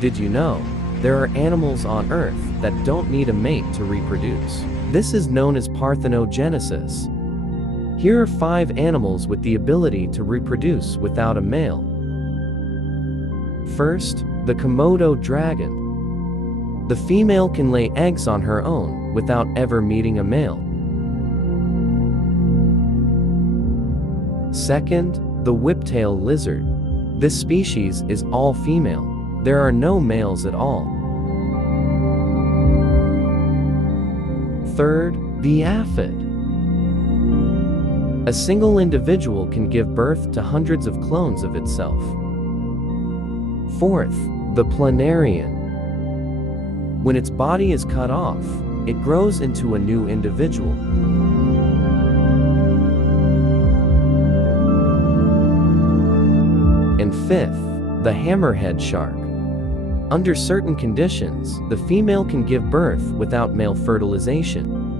Did you know? There are animals on Earth that don't need a mate to reproduce. This is known as parthenogenesis. Here are 5 animals with the ability to reproduce without a male. First, the Komodo dragon. The female can lay eggs on her own without ever meeting a male. Second, the whiptail lizard. This species is all female. There are no males at all. Third, the aphid. A single individual can give birth to hundreds of clones of itself. Fourth, the planarian. When its body is cut off, it grows into a new individual. And fifth, the hammerhead shark. Under certain conditions, the female can give birth without male fertilization.